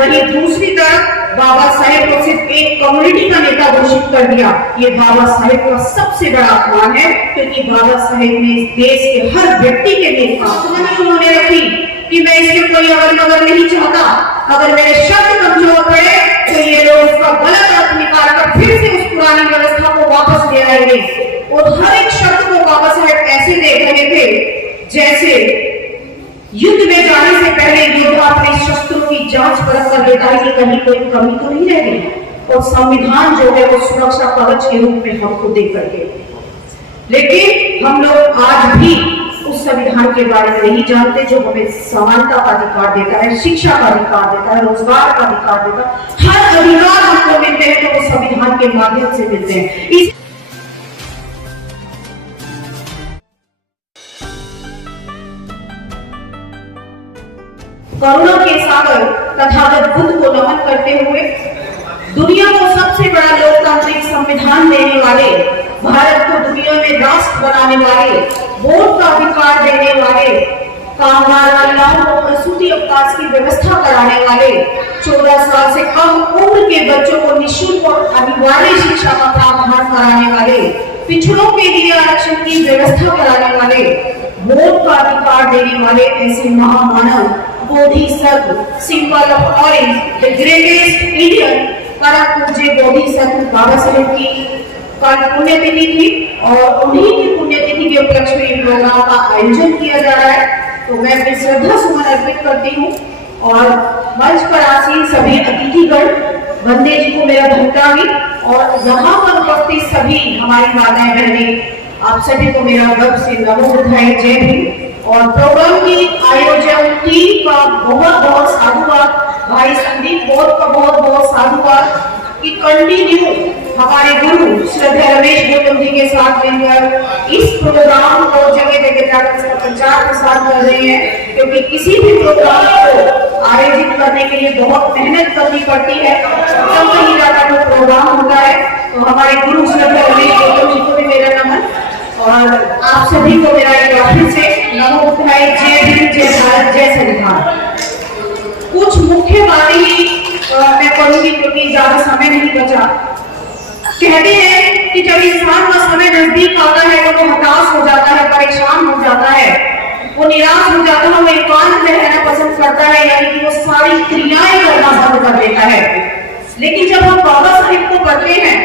वहीं दूसरी तरफ बाबा साहेब को सिर्फ एक कम्युनिटी का नेता घोषित कर दिया। ये बाबा साहेब का सबसे बड़ा अपमान है, क्योंकि बाबा साहेब ने इस देश के हर व्यक्ति के लिए उन्होंने रखी कि मैं इसमें कोई अगर मगर नहीं चाहता। अगर मेरे शब्द कमजोर पड़े तो ये लोग उसका गलत अर्थ निकाल कर फिर से उस पुरानी व्यवस्था को वापस ले आएंगे। और हर एक शब्द को बाबा साहेब ऐसे देख रहे थे जैसे युद्ध में जाने से पहले योद्धा अपने शस्त्रों की जांच परख कर लेता है कि कहीं कोई कमी तो नहीं रह गई, और संविधान जो है वो सुरक्षा कवच के रूप में हमको दे करके। लेकिन हम लोग आज भी उस संविधान के बारे में नहीं जानते जो हमें समानता का अधिकार देता है, शिक्षा का अधिकार देता है, रोजगार का अधिकार देता है। हर अधिकार हमको मिलते हैं तो वो संविधान के माध्यम से मिलते हैं। करुणा के सागर तथागत बुद्ध को नमन करते हुए दुनिया को सबसे बड़ा लोकतांत्रिक संविधान देने वाले, भारत को दुनिया में राष्ट्र बनाने वाले, वोट का अधिकार देने वाले, कामगार महिलाओं को प्रसूति अवकाश की व्यवस्था कराने वाले, 14 साल से कम उम्र के बच्चों को निःशुल्क और अनिवार्य शिक्षा का प्रावधान कराने वाले, पिछड़ों के लिए आरक्षण की व्यवस्था कराने वाले, वोट का अधिकार देने वाले ऐसे महामानव Bodhisattva, symbol of orange, the greatest Indian, परम पूज्य बोधिसत्व बाबा साहेब की पुण्यतिथि थी और उन्हीं की पुण्यतिथि के उपलक्ष्य में प्रोग्राम का आयोजन किया जा रहा है। तो मैं अपनी श्रद्धा सुमन अर्पित करती हूँ और मंच पर आसीन सभी अतिथिगण, वंदे जी को मेरा धन्यवाद और यहाँ पर उपस्थित सभी हमारी माताएं बहनें, आप सभी को मेरा गर्व से नमो बुद्धाय, जय भीम। और प्रोग्राम की आयोजन टीम का बहुत बहुत साधुवाद, भाई संदीप बोध का बहुत बहुत साधुवाद कि कंटिन्यू हमारे गुरु श्रद्धेय रमेश गौतम जी के साथ मिलकर इस प्रोग्राम को जगह जगह जाकर इसका प्रचार प्रसार कर रहे हैं, क्योंकि किसी भी प्रोग्राम को आयोजित करने के लिए बहुत मेहनत करनी पड़ती है, तब कहीं जाकर वो प्रोग्राम होता है। तो हमारे गुरु श्रद्धेय रमेश गौतम जी को भी मेरा नमन और आप सभी को मेरा एक बार से नमो बुद्धाय, जय भीम, जय भारत, जय संविधान। कुछ मुख्य बातें ही मैं करूंगी क्योंकि ज्यादा समय नहीं बचा। कहते हैं कि जब इंसान का समय नजदीक आता है तो वो हताश हो जाता है, परेशान हो जाता है, वो निराश हो जाता है, वो एकांत में रहना पसंद करता है, यानी कि वो सारी क्रियाएं करना बंद कर देता है। लेकिन जब हम बाबा साहेब को पढ़ते हैं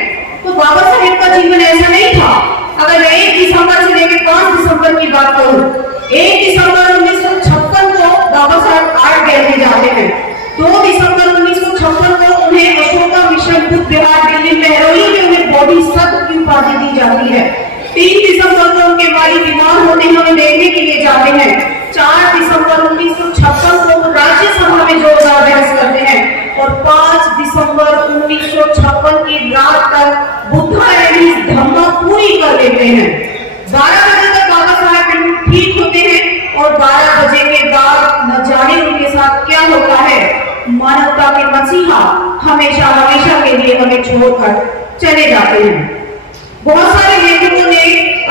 तो बाबा साहेब का जीवन ऐसा नहीं था। अगर मैं 1 दिसंबर से लेकर 5 दिसंबर की बात करूं, 1 दिसंबर 1956 को बाबा साहेब आर्ट गैलरी जाते हैं। 2 दिसंबर 1956 को उन्हें अशोका मिशन बुद्ध विहार दिल्ली मेहरौली में उन्हें बोधिसत्व की उपाधि दी जाती है। 3 दिसंबर को उनके भाई बीमार होते हैं, उन्हें देखने के लिए जाते हैं। 4 दिसंबर 1956 को राज्यसभा में जोरदार बहस करते हैं और 5 दिसंबर 1956 की रात तक बुद्धा रैली धम्मा पूरी कर लेते हैं। 12 बजे तक बाबा साहेब बिल्कुल ठीक होते हैं और 12 बजे के बाद न जाने उनके साथ क्या होता है। मानवता के मसीहा हमेशा हमेशा के लिए हमें छोड़कर चले जाते हैं। बहुत सारे लेखकों ने,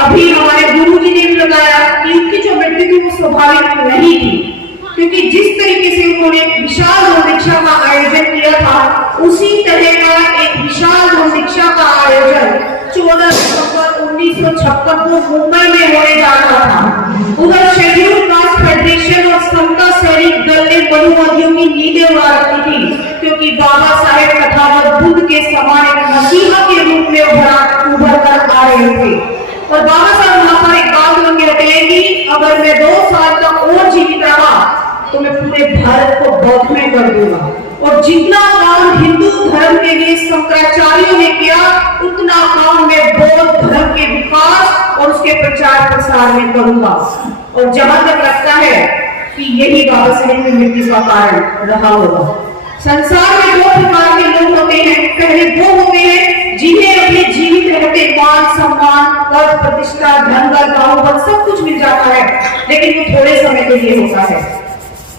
अभी हमारे गुरु जी ने भी बताया कि उनकी जो मृत्यु थी वो स्वाभाविक नहीं थी, क्योंकि जिस तरीके से उन्होंने विशाल धर्म दीक्षा का आयोजन किया था, उसी तरह का एक विशाल धर्म दीक्षा का आयोजन 14 दिसंबर 1956 को मुंबई में होने जा रहा था। उधर शेड्यूल कास्ट फेडरेशन और समता सैनिक दल ने मनुवादियों की नींदें उड़ा रखी थी, क्योंकि बाबा साहेब तथागत बुद्ध के समान एक मसीहा के रूप में उभर कर आ रहे थे। और बाबा साहब वहां पर एक बात उनके रखेंगे, अगर मैं 2 साल तक और जीवित रहा तो मैं पूरे भारत को बौद्ध में कर दूंगा, और जितना काम हिंदू धर्म के लिए शंकराचार्यों ने किया उतना काम मैं बौद्ध धर्म के विकास और उसके प्रचार प्रसार में करूंगा। और जहां तक लगता है कि यही बाबा साहेब की मृत्यु का कारण रहा होगा। संसार में 2 प्रकार के लोग होते हैं। पहले वो होते हैं जिन्हें अपने जीवित रहते मान सम्मान, पद प्रतिष्ठा, धन गांव सब कुछ मिल जाता है, लेकिन वो थोड़े समय के लिए होता है।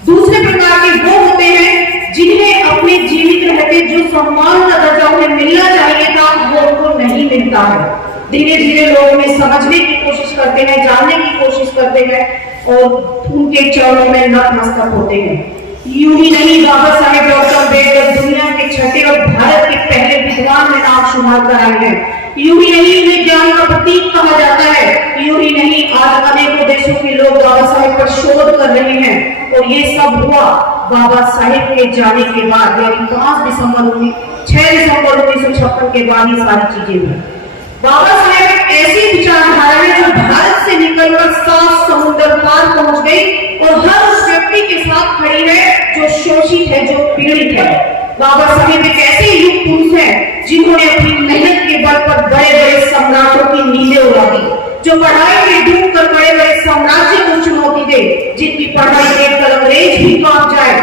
दूसरे प्रकार के वो होते हैं जिन्हें अपने जीवित रहते जो सम्मान का दर्जा उन्हें मिलना चाहिए था वो उनको नहीं मिलता है। धीरे धीरे लोग उन्हें समझने की कोशिश करते हैं, जानने की कोशिश करते हैं और उनके चरणों में नतमस्तक होते हैं। यूं ही नहीं, बाबा साहेब डॉक्टर अम्बेडकर दुनिया के छठे और भारत के पहले विद्वान में नाम शुमार कराए हैं। यूं ही नहीं, उन्हें ज्ञान का प्रतीक कहा जाता है। यूं ही नहीं, आज अनेकों देशों के लोग बाबा साहेब पर शोध कर रहे हैं और ये सब हुआ बाबा साहेब के जाने के बाद, यानी 6 दिसंबर 1956 के बाद ये सारी चीजें हुई। बाबा साहेब एक ऐसी विचारधारा है जो भारत से निकलकर 7 समुद्र पार पहुंच गई और हर उस व्यक्ति के साथ खड़ी है जो शोषित है, जो पीड़ित है। बाबा साहेब एक ऐसे युग पुरुष हैं जिन्होंने अपनी मेहनत के बल पर बड़े बड़े सम्राटों की नींदें उड़ा दी, जो पढ़ाई में डूब कर बड़े बड़े साम्राज्य को चुनौती दे, जिनकी पढ़ाई देखकर अंग्रेज भी कांप जाए,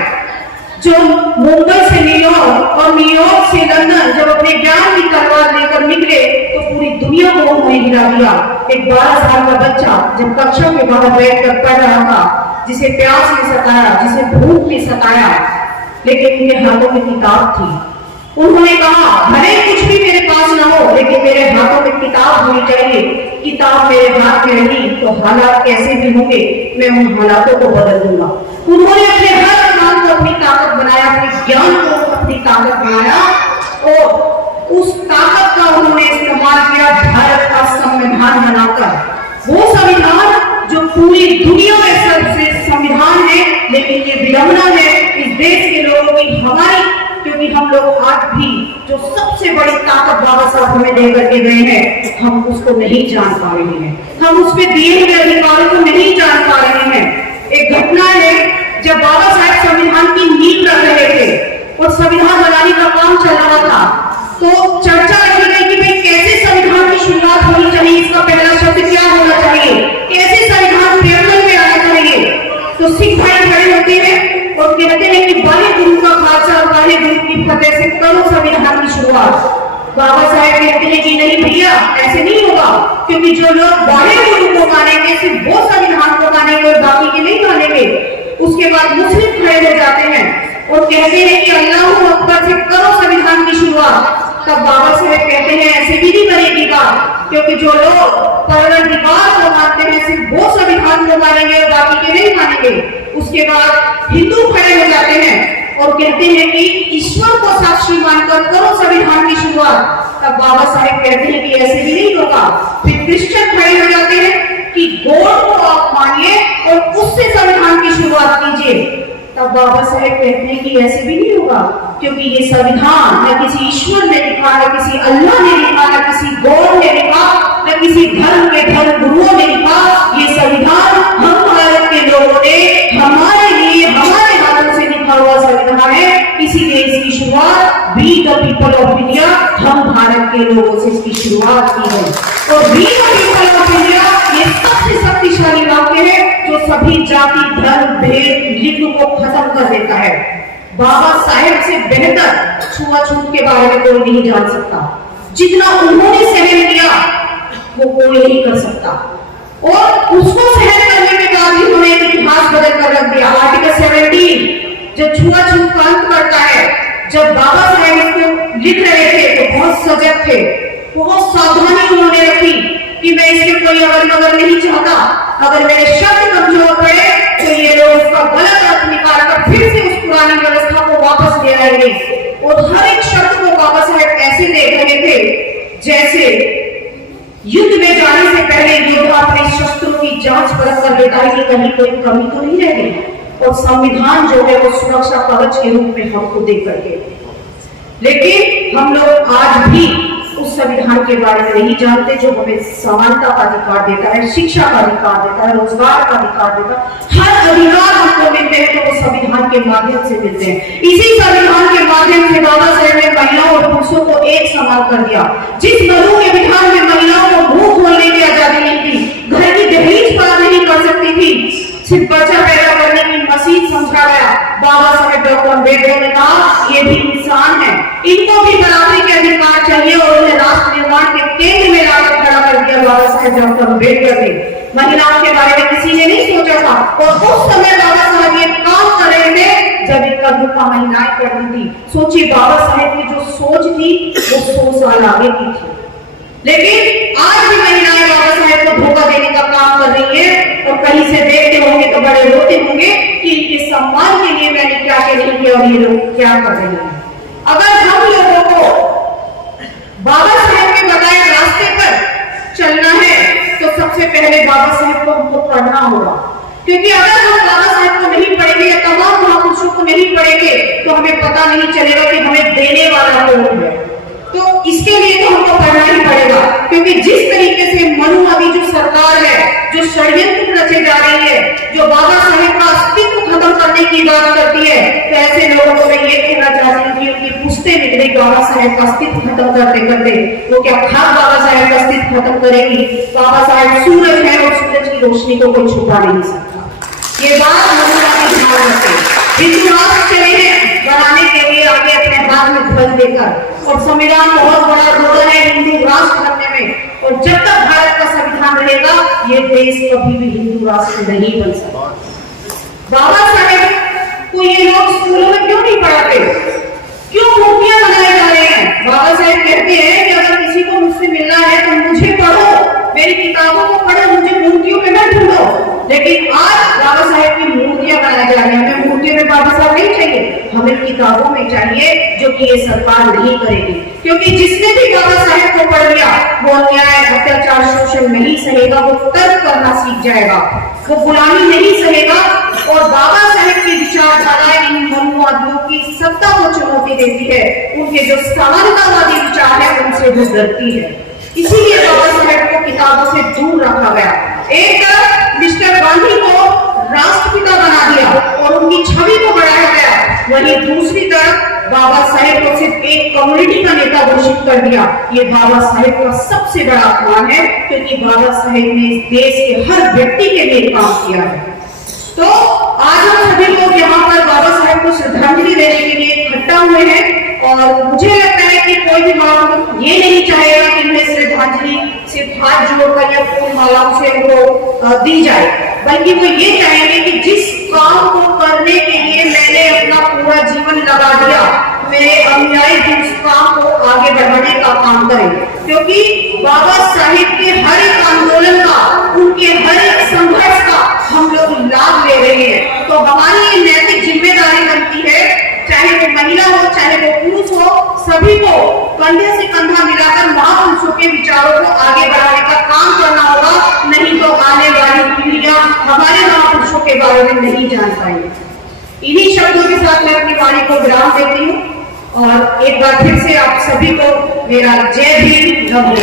जो मुंबई से न्यूयॉर्क और न्यूयॉर्क से लंदन जब अपने ज्ञान की तलवार लेकर निकले तो पूरी दुनिया को उन्होंने हिला दिया। एक 12 साल का बच्चा जब कक्षा के बाहर बैठकर पढ़ रहा था, जिसे प्यास ने सताया, जिसे भूख ने सताया, लेकिन उनके हाथों में किताब थी। उन्होंने कहा, भले कुछ भी मेरे पास न हो, लेकिन मेरे हाथों में किताब होनी चाहिए। किताब मेरे हाथ में रही तो हालात कैसे भी होंगे, मैं उन हालातों को बदल दूंगा। उन्होंने अपने हर अरमान को अपनी ताकत बनाया, अपने ज्ञान को अपनी ताकत बनाया और उस ताकत का उन्होंने इस्तेमाल किया भारत का संविधान बनाकर। वो संविधान जो पूरी दुनिया में सबसे संविधान है, लेकिन ये विडंबना है इस देश के लोगों की, हमारी, क्योंकि हम लोग आज भी जो सबसे बड़ी ताकत बाबा साहब हमें दे करके गए हैं, हम उसको नहीं जान पा रहे हैं, हम उसके दिए हुए अधिकारों को नहीं जान पा रहे हैं। एक घटना है, जब बाबा साहब संविधान की नींव रख रहे थे और संविधान बनाने का काम चल रहा था, तो चर्चा रखी गई कि भाई कैसे संविधान की शुरुआत होनी चाहिए, इसका पहला शब्द क्या होना चाहिए, कैसे संविधान प्रयोग में आना चाहिए। तो सिख भाई खड़े होते हैं और कहते हैं कि बड़े गुरु का खालसा और बड़े गुरु की फतेह से करो संविधान की शुरुआत। बाबा साहेब कहते हैं कि नहीं भैया, ऐसे नहीं होगा, क्योंकि जो लोग बड़े गुरु को मानेंगे सिर्फ वो संविधान को मानेंगे और बाकी के नहीं मानेंगे। उसके बाद मुस्लिम खड़े हो जाते हैं और कहते हैं कि अल्लाह अकबर से करो संविधान की शुरुआत। तब बाबा साहेब कहते हैं ऐसे भी नहीं करेगी बात, क्योंकि जो लोग परवरदिगार को मानते हैं सिर्फ वो संविधान को मानेंगे और बाकी के नहीं मानेंगे। उसके बाद हिंदू खड़े हो जाते हैं और कहते हैं कि ईश्वर को साक्षी मानकर करो संविधान की शुरुआत। तब बाबा साहेब कहते हैं कि ऐसे भी नहीं होगा। फिर क्रिश्चियन खड़े हो जाते हैं कि गॉड को आप मानिए और उससे संविधान की शुरुआत कीजिए। तब बाबा साहेब कहते हैं कि ऐसे भी नहीं होगा, क्योंकि ये संविधान न किसी ईश्वर ने लिखा, न किसी अल्लाह ने लिखा, न किसी गॉड ने लिखा, न किसी धर्म के धर्म गुरुओं ने लिखा। ये संविधान हम भारत के लोगों ने हमारे लिए हमारे हाथों से लिखा हुआ संविधान है। इसीलिए इसकी शुरुआत we the people of India, हम भारत के लोगों से इसकी शुरुआत की है। और we the people of India ये सबसे शक्तिशाली वाक्य है जो सभी जाति धर्म भेद लिंग को खत्म कर देता है। बाबा साहेब से बेहतर छुआछूत के बारे में कोई नहीं जान सकता। जितना उन्होंने सहन किया वो कोई नहीं कर सकता, और उसको सहन करने के बाद भी उन्होंने इतिहास बदल कर रख दिया। आर्टिकल 17 जब छुआछूत का अंत करता है, जब बाबा साहेब इसको लिख रहे थे तो बहुत सजग थे, बहुत सावधानी उन्होंने रखी कि मैं इसमें कोई अगल मगल नहीं चाहता। अगर मेरे शब्द कमजोर पड़े तो ये लोग उसका गलत अर्थ निकाल कर फिर से उस पुरानी व्यवस्था को वापस ले आएंगे। और हर एक शब्द को बाबा साहेब ऐसे देख रहे थे जैसे युद्ध में जाने से पहले योद्धा अपने शस्त्रों की जांच परख कर लेता है कि कहीं कोई कमी तो नहीं रह गई, और संविधान जो है वो सुरक्षा कवच के रूप में हमको दे करके। लेकिन हम लोग आज भी उस संविधान के बारे में नहीं जानते जो हमें समानता का अधिकार देता है, शिक्षा का अधिकार देता है, रोजगार का अधिकार देता है। हर अधिकार हमको मिलते हैं तो वो संविधान के माध्यम से मिलते हैं। इसी संविधान के माध्यम से बाबा साहेब ने महिलाओं और पुरुषों को एक समान कर दिया। जिस मधु के विधान में महिलाओं को मुंह खोलने की आजादी नहीं थी, घर की दहलीज पार नहीं कर सकती थी, सिर्फ बच्चा पैदा करने की मशीन समझा गया, बाबा साहेब डॉक्टर अम्बेडकर ने कहा ये भी इंसान है, इनको भी बराबरी के अधिकार चाहिए, और उन्हें राष्ट्र निर्माण के केंद्र में लाकर खड़ा कर दिया बाबा साहेब डॉक्टर अम्बेडकर ने। महिलाओं के बारे में किसी ने नहीं सोचा था, और उस समय बाबा साहेब ये काम कर रहे थे जब इनका धोखा महिलाएं करती थी। सोचिए बाबा साहेब की जो सोच थी वो 100 साल आगे की थी, लेकिन आज भी महिलाएं बाबा साहेब को धोखा देने का काम कर रही है। और कहीं से देखते होंगे तो बड़े रोते होंगे कि इनके सम्मान के लिए मैंने क्या आगे नहीं किया और ये लोग क्या कर रहे हैं। अगर हम लोगों को बाबा साहेब के बताए रास्ते पर चलना है तो सबसे पहले बाबा साहेब को हमको पढ़ना होगा, क्योंकि अगर हम बाबा साहेब को नहीं पढ़ेंगे या तमाम महापुरुषों को नहीं पढ़ेंगे तो हमें पता नहीं चलेगा कि हमें देने वाला कौन है। तो इसके लिए तो हमको पढ़ना ही पड़ेगा, क्योंकि जिस तरीके से मनुवादी जो सरकार है, जो षड्यंत्र रचे जा रही है, जो बाबा साहेब का अस्तित्व खत्म करने की बात करती है, तो ऐसे लोगों को मैं ये कहना चाहती हूँ कि उनकी पुश्ते निकले बाबा साहेब का अस्तित्व खत्म करते करते वो क्या खास बाबा साहेब का अस्तित्व खत्म करेगी। बाबा साहेब सूरज है और सूरज की रोशनी को कोई छुपा नहीं सकता। ये बात मनुवादी ध्यान रखें। हिंदू राष्ट्र चले हैं बनाने के लिए आगे अपने हाथ में ध्वज लेकर, और संविधान बहुत बड़ा रोल है हिंदू राष्ट्र बनने में, और जब तक भारत का संविधान रहेगा ये देश कभी भी हिंदू राष्ट्र नहीं बन सकता। बाबा साहेब को ये लोग स्कूलों में क्यों नहीं पढ़ाते, क्यों मूर्तियां बनाए जा रहे हैं? बाबा साहेब कहते हैं कि अगर किसी को मुझसे मिलना है तो मुझे पढ़ो, मेरी किताबों को पढ़ो, मुझे मूर्तियों में मत ढूंढो। लेकिन आज बाबा साहेब की मूर्तियां बनाई जा रही है। हमें मूर्तियों में बाबा साहब नहीं चाहिए, हमें किताबों में चाहिए, जो कि ये सरकार नहीं करेगी। क्योंकि जिसने भी बाबा साहेब को पढ़ लिया वो अन्याय, अत्याचार, शोषण नहीं सहेगा, वो तर्क करना सीख जाएगा, वो गुलामी नहीं सहेगा। और बाबा साहेब की विचारधारा इन मनुवादियों की सत्ता को चुनौती देती है, उनके जो समानतावादी विचार है उनसे वो डरती है। इसीलिए बाबा साहेब को किताबों से दूर रखा गया। एक तरफ मिस्टर गांधी को राष्ट्रपिता बना दिया और उनकी छवि को बढ़ाया गया, वहीं दूसरी तरफ बाबा साहेब को सिर्फ एक कम्युनिटी का नेता घोषित कर दिया। ये बाबा साहेब का सबसे बड़ा अपमान है, क्योंकि बाबा साहेब ने इस देश के हर व्यक्ति के लिए काम किया है। तो आज हम सभी लोग यहाँ पर बाबा साहेब को श्रद्धांजलि देने के लिए इकट्ठा हुए हैं, और मुझे लगता है कि कोई भी बात ये नहीं चाहेगा कि उन्हें श्रद्धांजलि सिर्फ हाथ जोड़कर या फूल मालाओं से उनको दी जाए, बल्कि वो ये चाहेंगे कि जिस काम को करने के लिए मैंने अपना पूरा जीवन लगा दिया, मेरे अनुयायी उस काम को आगे बढ़ाने का काम करें। क्योंकि बाबा साहेब के हर एक आंदोलन का, उनके हर एक संघर्ष का हम लोग लाभ ले रहे हैं। तो हमारी ये नैतिक जिम्मेदारी बनती है, चाहे वो महिला हो, चाहे वो पुरुष हो, सभी को कंधे से कंधा मिलाकर महापुरुषों के विचारों को आगे बढ़ाने का काम करना होगा। नहीं तो आने वाली पीढ़ियां हमारे महापुरुषों के बारे में नहीं जान पाएंगी। इन्हीं शब्दों के साथ मैं अपनी वाणी को विराम देती हूँ, और एक बार फिर से आप सभी को मेरा जय भीम, नमो।